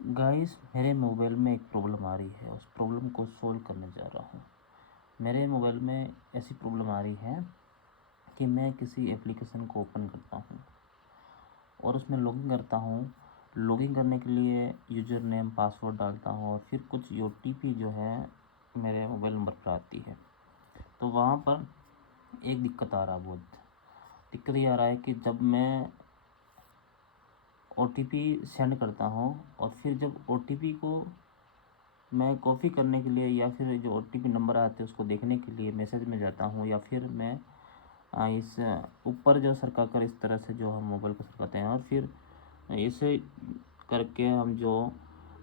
Guys, मेरे mobile में एक प्रॉब्लम आ रही है। उस प्रॉब्लम को सॉल्व करने जा रहा हूँ। मेरे मोबाइल में ऐसी प्रॉब्लम आ रही है कि मैं किसी एप्लीकेशन को ओपन करता हूँ और उसमें लॉगिन करता हूँ। लॉगिन करने के लिए यूज़र नेम पासवर्ड डालता हूँ और फिर कुछ OTP जो है मेरे मोबाइल नंबर पर आती है। तो वहाँ पर एक दिक्कत आ रहा है। बहुत दिक्कत ये आ रहा है कि जब मैं OTP सेंड करता हूँ और फिर जब OTP को मैं कॉपी करने के लिए या फिर जो OTP नंबर आते हैं उसको देखने के लिए मैसेज में जाता हूँ, या फिर मैं इस ऊपर जो सरका कर इस तरह से जो हम मोबाइल को सरकाते हैं और फिर इसे करके हम जो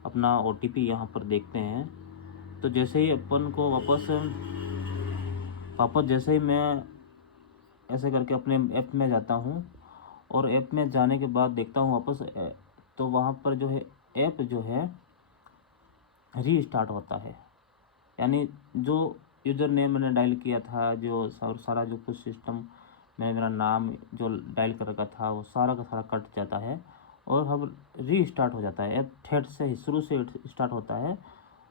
अपना OTP यहाँ पर देखते हैं, तो जैसे ही अपन को वापस जैसे ही मैं ऐसे करके अपने ऐप में जाता हूँ और ऐप में जाने के बाद देखता हूँ वापस, तो वहाँ पर जो है ऐप जो है रीस्टार्ट होता है। यानी जो यूज़र नेम मैंने डायल किया था, जो सारा जो कुछ सिस्टम मैंने मेरा नाम जो डायल कर रखा था वो सारा का सारा कट जाता है और अब रीस्टार्ट हो जाता है। ऐप थेट से ही शुरू से स्टार्ट होता है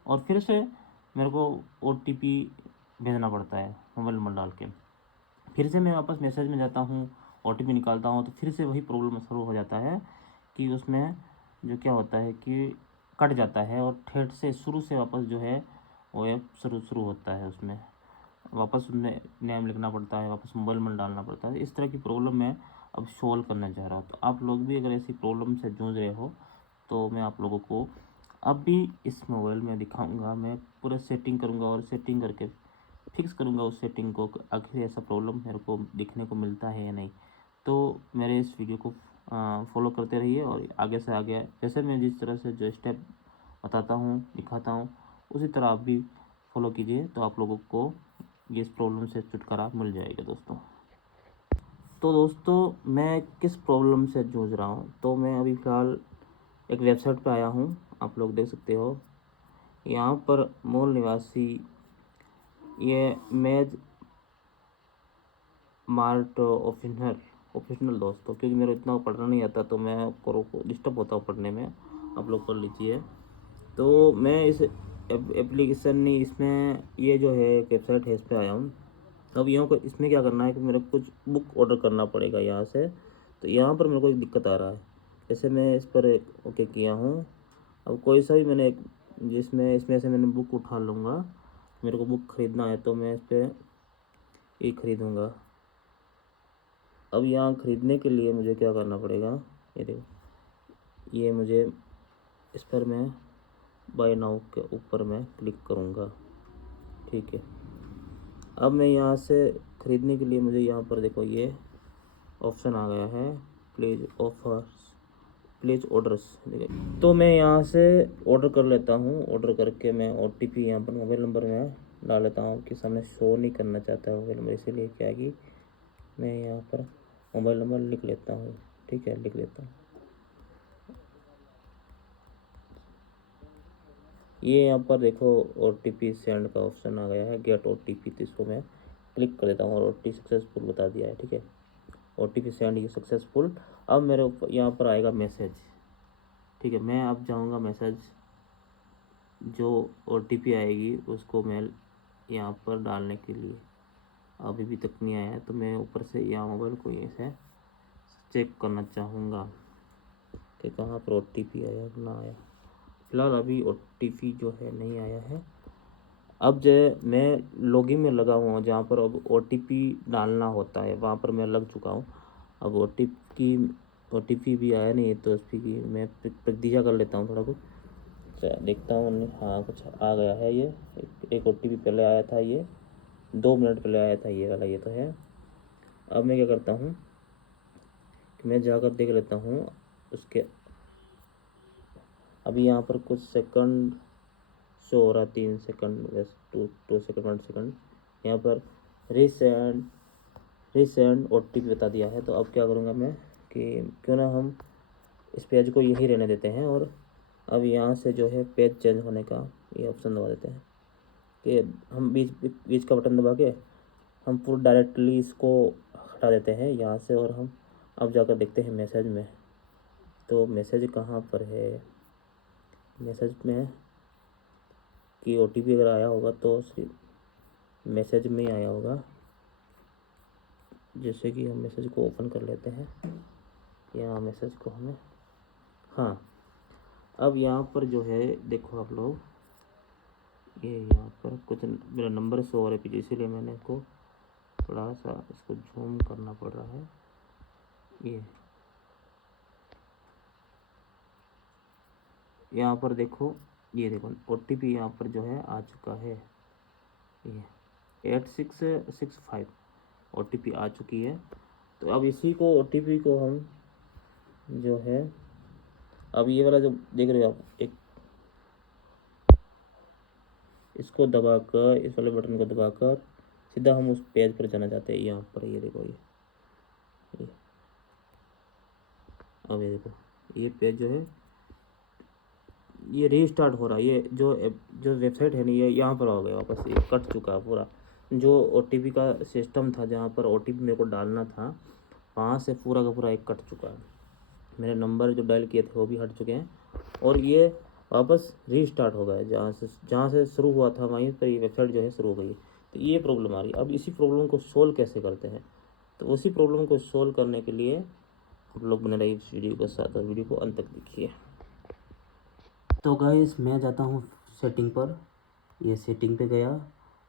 और फिर से मेरे को OTP भेजना पड़ता है मोबाइल नंबर डाल के। फिर से मैं वापस मैसेज में जाता हूँ, OTP निकालता हूँ, तो फिर से वही प्रॉब्लम शुरू हो जाता है कि उसमें जो क्या होता है कि कट जाता है और थेट से शुरू से वापस जो है वो ऐप शुरू होता है। उसमें वापस उसमें नेम लिखना पड़ता है, वापस मोबाइल नंबर डालना पड़ता है। इस तरह की प्रॉब्लम मैं अब सॉल्व करने जा रहा हूँ। तो आप लोग भी अगर ऐसी प्रॉब्लम से जूझ रहे हो तो मैं आप लोगों को अब भी इस मोबाइल में दिखाऊंगा। मैं पूरा सेटिंग करूंगा और सेटिंग करके फिक्स करूंगा उस सेटिंग को, आखिर ऐसा प्रॉब्लम मेरे को दिखने को मिलता है या नहीं। तो मेरे इस वीडियो को फॉलो करते रहिए और आगे से आगे जैसे मैं जिस तरह से जो स्टेप बताता हूँ दिखाता हूँ उसी तरह आप भी फॉलो कीजिए, तो आप लोगों को ये इस प्रॉब्लम से छुटकारा मिल जाएगा दोस्तों। तो दोस्तों, मैं किस प्रॉब्लम से जूझ रहा हूँ, तो मैं अभी फ़िलहाल एक वेबसाइट पे आया हूँ। आप लोग देख सकते हो यहाँ पर मूल निवासी ये मेज मार्ट ऑफिशियल दोस्तों, क्योंकि मेरे इतना पढ़ना नहीं आता तो मैं को डिस्टर्ब होता हूँ पढ़ने में। आप लोग पढ़ लीजिए। तो मैं इस एप्लीकेशन नहीं, इसमें ये जो है वेबसाइट है इस पर आया हूँ। अब यहाँ को इसमें क्या करना है कि मेरे को कुछ बुक ऑर्डर करना पड़ेगा यहाँ से। तो यहाँ पर मेरे को एक दिक्कत आ रहा है। जैसे मैं इस पर ओके किया हूँ। अब कोई सा भी मैंने जिसमें इसमें से मैंने बुक उठा लूँगा। मेरे को बुक ख़रीदना है तो मैं इस पर ये ख़रीदूँगा। अब यहाँ ख़रीदने के लिए मुझे क्या करना पड़ेगा, ये देखो, ये मुझे इस पर मैं बाय नाउ के ऊपर मैं क्लिक करूँगा। ठीक है। अब मैं यहाँ से ख़रीदने के लिए मुझे यहाँ पर देखो ये ऑप्शन आ गया है, प्लीज़ ऑफर्स, प्लीज़ ऑर्डर्स। देखिए, तो मैं यहाँ से ऑर्डर कर लेता हूँ। ऑर्डर करके मैं OTP यहाँ पर मोबाइल नंबर में डाल लेता हूँ। आपके सामने शो नहीं करना चाहता है मोबाइल नंबर, इसीलिए क्या है कि मैं यहाँ पर मोबाइल नंबर लिख लेता हूँ। ठीक है, लिख लेता हूँ। ये यहाँ पर देखो OTP सेंड का ऑप्शन आ गया है, गेट OTP। तो इसको मैं क्लिक कर देता हूँ और OTP सक्सेसफुल बता दिया है। ठीक है, OTP सेंड ये सक्सेसफुल। अब मेरे ऊपर यहाँ पर आएगा मैसेज। ठीक है, मैं अब जाऊँगा मैसेज, जो OTP आएगी उसको मैं यहाँ पर डालने के लिए, अभी भी तक नहीं आया है तो मैं ऊपर से यहाँ मोबाइल को ऐसे चेक करना चाहूँगा कि कहाँ पर OTP आया ना आया। फ़िलहाल अभी OTP जो है नहीं आया है। अब जो मैं लॉगिन में लगा हुआ हूँ, जहाँ पर अब OTP डालना होता है वहाँ पर मैं लग चुका हूँ। अब OTP भी आया नहीं है तो उसकी मैं प्रतीक्षा कर लेता हूँ थोड़ा कुछ। देखता हूँ, हाँ कुछ आ गया है। ये एक OTP पहले आया था, ये 2 मिनट पहले आया था ये वाला, ये तो है। अब मैं क्या करता हूँ कि मैं जाकर देख लेता हूँ उसके। अभी यहाँ पर कुछ सेकंड शो हो रहा, 3 सेकंड, बस 2 सेकंड 1 सेकंड। यहाँ पर रीसेंड OTP बता दिया है। तो अब क्या करूँगा मैं कि क्यों ना हम इस पेज को यही रहने देते हैं और अब यहाँ से जो है पेज चेंज होने का ये ऑप्शन दबा देते हैं कि हम बीच बीच का बटन दबा के हम पूरा डायरेक्टली इसको हटा देते हैं यहाँ से। और हम अब जाकर देखते हैं मैसेज में, तो मैसेज कहाँ पर है। मैसेज में कि OTP अगर आया होगा तो सिर्फ मैसेज में ही आया होगा। जैसे कि हम मैसेज को ओपन कर लेते हैं, यहाँ मैसेज को हमें, हाँ, अब यहाँ पर जो है देखो आप लोग, ये यहाँ पर कुछ मेरा नंबर शो हो रहा है पीछे, इसीलिए मैंने इसको थोड़ा सा इसको जूम करना पड़ रहा है। ये यहाँ पर देखो, ये देखो OTP यहाँ पर जो है आ चुका है, ये 8665 OTP आ चुकी है। तो अब इसी को OTP को हम जो है, अब ये वाला जो देख रहे हो आप, एक इसको दबाकर, इस वाले बटन को दबाकर सीधा हम उस पेज पर जाना चाहते हैं। यहाँ पर ये देखो, ये अब ये देखो, ये पेज जो है ये रीस्टार्ट हो रहा है। ये जो वेबसाइट है ना, ये यहाँ पर आ गया वापस, ये कट चुका है पूरा। जो OTP का सिस्टम था, जहाँ पर OTP मेरे को डालना था, वहाँ से पूरा का पूरा एक कट चुका है। मेरे नंबर जो डायल किए थे वो भी हट चुके हैं, और ये वापस रीस्टार्ट हो गया। जहाँ से शुरू हुआ था वहीं पर ये वेबसाइट जो है शुरू हो गई। तो ये प्रॉब्लम आ रही है। अब इसी प्रॉब्लम को सोल्व कैसे करते हैं, तो उसी प्रॉब्लम को सोल्व करने के लिए आप लोग बने रहिए इस वीडियो के साथ, और वीडियो को अंत तक देखिए। तो गाइस मैं जाता हूँ सेटिंग पर, ये सेटिंग पे गया,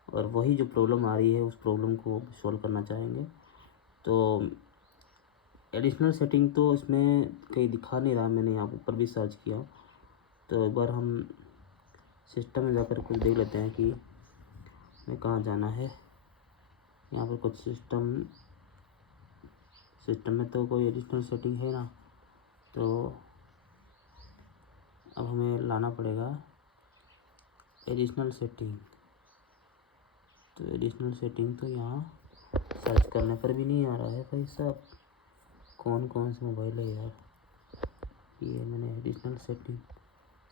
और वही जो प्रॉब्लम आ रही है उस प्रॉब्लम को सॉल्व करना चाहेंगे। तो एडिशनल सेटिंग तो इसमें कहीं दिखा नहीं रहा, मैंने यहाँ ऊपर भी सर्च किया। तो एक बार हम सिस्टम में जाकर कुछ देख लेते हैं कि हमें कहाँ जाना है। यहाँ पर कुछ सिस्टम में तो कोई एडिशनल सेटिंग है ना, तो अब हमें लाना पड़ेगा एडिशनल सेटिंग। तो एडिशनल सेटिंग तो यहाँ सर्च करने पर भी नहीं आ रहा है भाई साहब, कौन कौन सा मोबाइल है यार। ये मैंने एडिशनल सेटिंग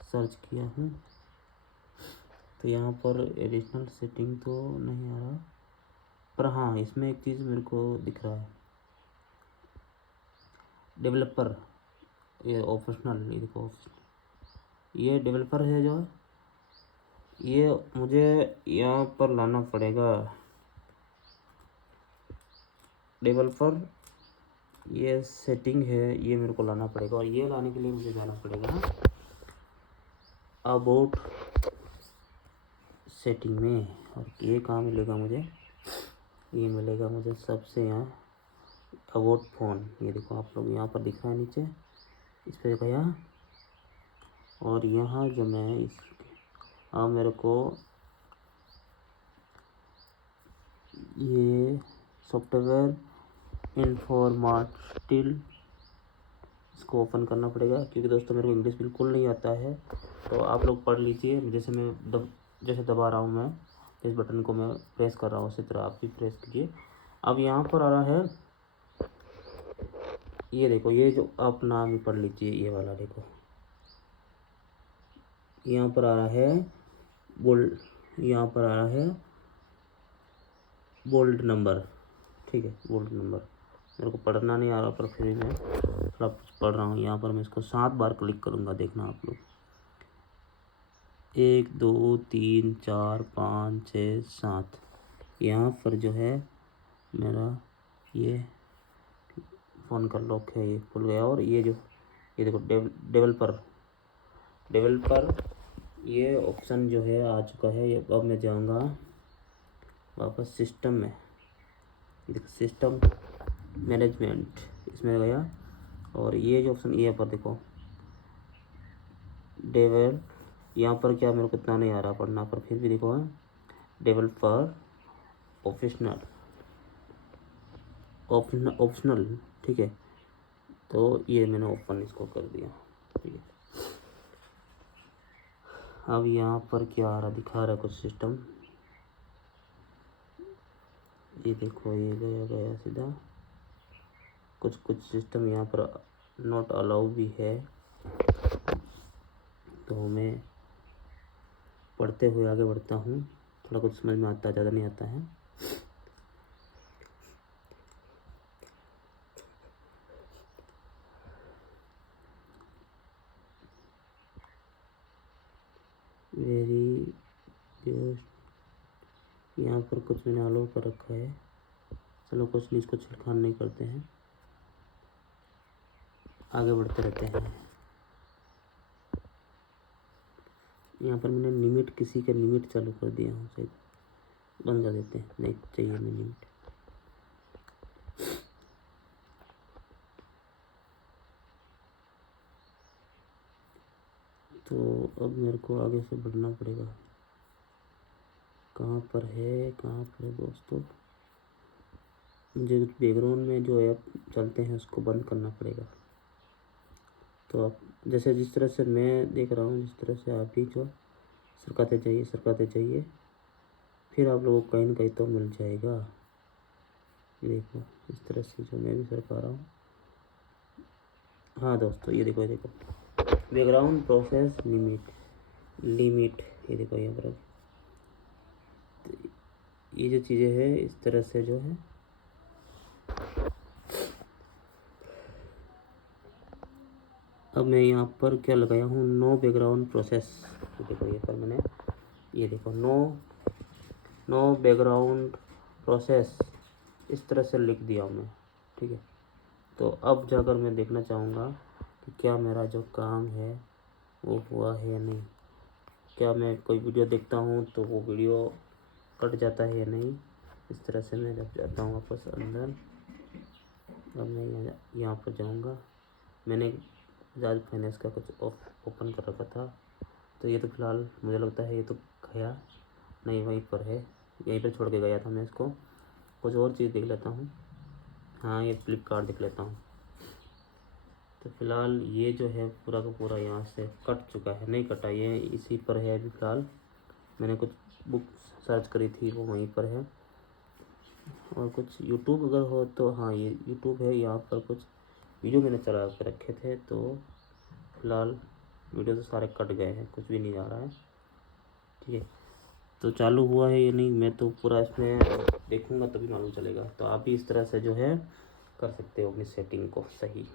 सर्च किया हूँ, तो यहाँ पर एडिशनल सेटिंग तो नहीं आ रहा, पर हाँ इसमें एक चीज़ मेरे को दिख रहा है, डेवलपर, ये ऑप्शनल, ये देखो ये डेवलपर है जो, ये मुझे यहाँ पर लाना पड़ेगा डेवलपर। ये सेटिंग है, ये मेरे को लाना पड़ेगा, और ये लाने के लिए मुझे जाना पड़ेगा अबाउट सेटिंग में। और ये कहाँ मिलेगा मुझे, ये मिलेगा मुझे सबसे यहाँ अबाउट फ़ोन। ये देखो आप लोग, यहाँ पर दिख रहा है नीचे, इस पर गया, और यहाँ जो मैं इस मेरे को ये सॉफ्टवेयर इन्फॉर्मेटिव, इसको ओपन करना पड़ेगा, क्योंकि दोस्तों मेरे को इंग्लिश बिल्कुल नहीं आता है। तो आप लोग पढ़ लीजिए, जैसे मैं जैसे दबा रहा हूँ, मैं इस बटन को मैं प्रेस कर रहा हूँ, उसी तरह आप भी प्रेस कीजिए। अब यहाँ पर आ रहा है, ये देखो, ये जो आप नाम ही पढ़ लीजिए, ये वाला देखो, यहाँ पर आ रहा है बोल्ड, यहाँ पर आ रहा है बोल्ड नंबर, ठीक है, बोल्ड नंबर। मेरे को पढ़ना नहीं आ रहा, पर फिर भी मैं थोड़ा पढ़ रहा हूँ। यहाँ पर मैं इसको 7 बार क्लिक करूँगा, देखना आप लोग, 1 2 3 4 5 6 7। यहाँ पर जो है मेरा ये फ़ोन का लॉक है, ये खुल गया। और ये जो, ये देखो डेवलपर, ये ऑप्शन जो है आ चुका है। ये अब मैं जाऊँगा वापस सिस्टम में, देखो सिस्टम मैनेजमेंट, इसमें गया, और ये जो ऑप्शन ये पर देखो डेवल, यहाँ पर क्या मेरे को इतना नहीं आ रहा पढ़ना, पर फिर भी देखो डेवलपर ऑप्शनल, ठीक है। तो ये मैंने ओपन इसको कर दिया, ठीक है। अब यहाँ पर क्या आ रहा, दिखा रहा है कुछ सिस्टम, ये देखो, ये गया सीधा। कुछ सिस्टम यहाँ पर नॉट अलाउ भी है, तो मैं पढ़ते हुए आगे बढ़ता हूँ। थोड़ा कुछ समझ में आता है, ज़्यादा नहीं आता है। Very best. यहाँ पर कुछ मैंने अलाउ कर रखा है, चलो कुछ नहीं, इसको छिड़खान नहीं करते हैं, आगे बढ़ते रहते हैं। यहाँ पर मैंने लिमिट, किसी का लिमिट चालू कर दिया हूँ, शायद बंद कर देते हैं, नहीं चाहिए हमें लिमिट। तो अब मेरे को आगे से बढ़ना पड़ेगा। कहाँ पर है दोस्तों, मुझे बैकग्राउंड में जो ऐप चलते हैं उसको बंद करना पड़ेगा। तो आप जैसे जिस तरह से मैं देख रहा हूँ, जिस तरह से आप भी जो सरकाते जाइए, फिर आप लोगों को कहीं ना कहीं तो मिल जाएगा। देखो इस तरह से जो मैं भी सरका रहा हूँ। हाँ दोस्तों, ये देखो बैकग्राउंड प्रोसेस लिमिट, ये देखो यहाँ पर ये जो चीज़ें हैं इस तरह से जो है अब मैं यहाँ पर क्या लगाया हूँ, नो बैकग्राउंड प्रोसेस। देखो ये पर मैंने ये देखो नो बैकग्राउंड प्रोसेस इस तरह से लिख दिया मैं, ठीक है। तो अब जाकर मैं देखना चाहूँगा कि क्या मेरा जो काम है वो हुआ है या नहीं। क्या मैं कोई वीडियो देखता हूँ तो वो वीडियो कट जाता है या नहीं। इस तरह से मैं जब जाता हूँ वापस अंदर, अब मैं यहाँ पर जाऊँगा। मैंने बजाज फाइनेंस का कुछ ओपन कर रखा था, तो ये तो फ़िलहाल मुझे लगता है ये तो गया नहीं, वहीं पर है, यहीं पर छोड़ के गया था मैं इसको। कुछ और चीज़ देख लेता हूँ, हाँ ये फ्लिपकार्ट देख लेता हूँ। तो फ़िलहाल ये जो है पूरा का पूरा यहाँ से कट चुका है, नहीं कटा, ये इसी पर है अभी फ़िलहाल। मैंने कुछ बुक सर्च करी थी वो वहीं पर है। और कुछ यूट्यूब अगर हो तो हाँ ये यूट्यूब है, यहाँ पर कुछ वीडियो मैंने चला कर रखे थे, तो फ़िलहाल वीडियो तो सारे कट गए हैं, कुछ भी नहीं आ रहा है, ठीक है। तो चालू हुआ है या नहीं मैं तो पूरा इसमें देखूँगा तभी मालूम चलेगा। तो आप भी इस तरह से जो है कर सकते हो अपनी सेटिंग को सही।